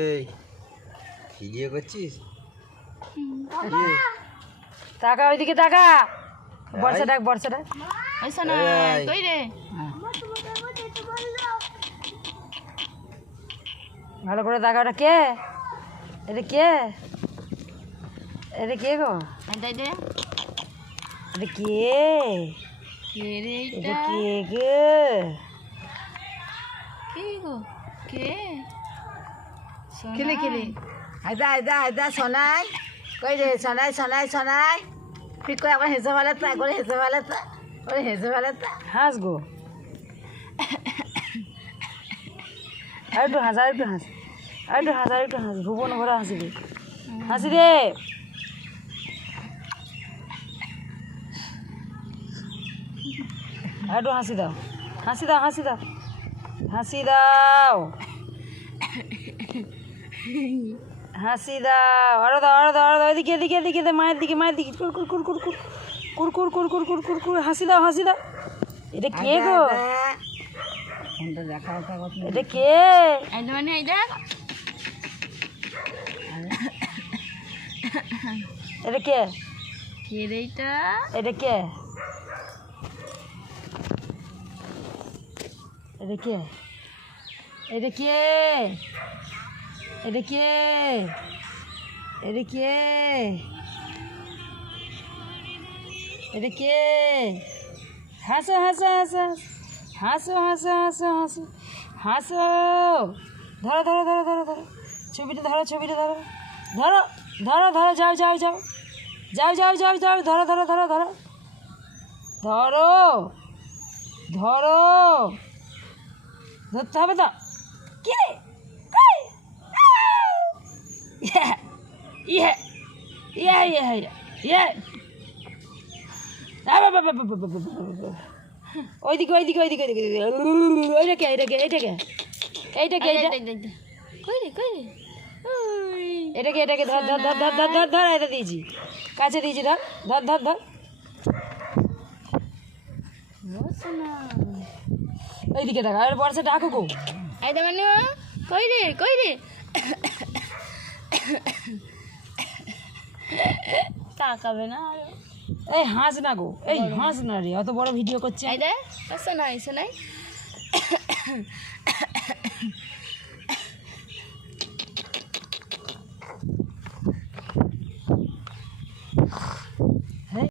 এই ভিডিও করছিস? টাকা ওইদিকে টাকা বর্ষা ডাক বর্ষা ডাক কই রে ভালো করে টাকা ওটা কে এটা কে এটা কে গো এটা কে এটা কে গো কে খেলি খেলি আইদা আইদা আইদা সোনাই কই রে সোনাই সোনাই সোনাই ঠিক করে আবার হেসে ভালো তা করে হেসে ভালো তা ওরে হেসে ভালো তা হাস গো আর একটু হাস আর একটু হাস আর একটু হাস আর একটু হাস ভুবন ভরা হাসি রে হাসি রে আর একটু হাসি দাও হাসি দাও হাসি দাও হাসি দাও হাসি দাও আরো দাও আরো দাও আরো দাও এদিকে এদিকে এদিকে মায়ের দিকে কুর কুর কুর কুর কুর কুর কুর কুর কুর কুর কুর কুর হাসি দাও হাসি দাও এটা কে গো এটা কে মানে এটা কে এটা এটা কে এটা কে এটা কে এটা কে এটা কে এটা কে হাসো হাসো হাসো হাসো হাসো হাসো হাসো হাসো ধরো ধরো ধরো ধরো ধরো ছবিটা ধরো ছবিটা ধরো ধরো ধরো ধরো যাও যাও যাও যাও যাও যাও যাও ধরো ধরো ধরো ধরো ধরো ধরো ধরতে হবে তো কি রে ইয়ে ইয়ে ইয়ে ইয়ে ওইদিকে ওইদিকে ওইদিকে ওইদিকে ওইটাকে এইটাকে এইটাকে এইটাকে এটাকে এটাকে ধর ধর ধর ধর ধর ধর ধর এটা দিয়েছি কাছে দিয়েছি ধর ধর ধর ধর ওইদিকে দেখা আর বর্ষা ডাকো গো আইদা মানে কই রে তাকাবে না এই হাস না গো এই হাস না রে অত বড় ভিডিও করছে আইদা শোনাই শোনাই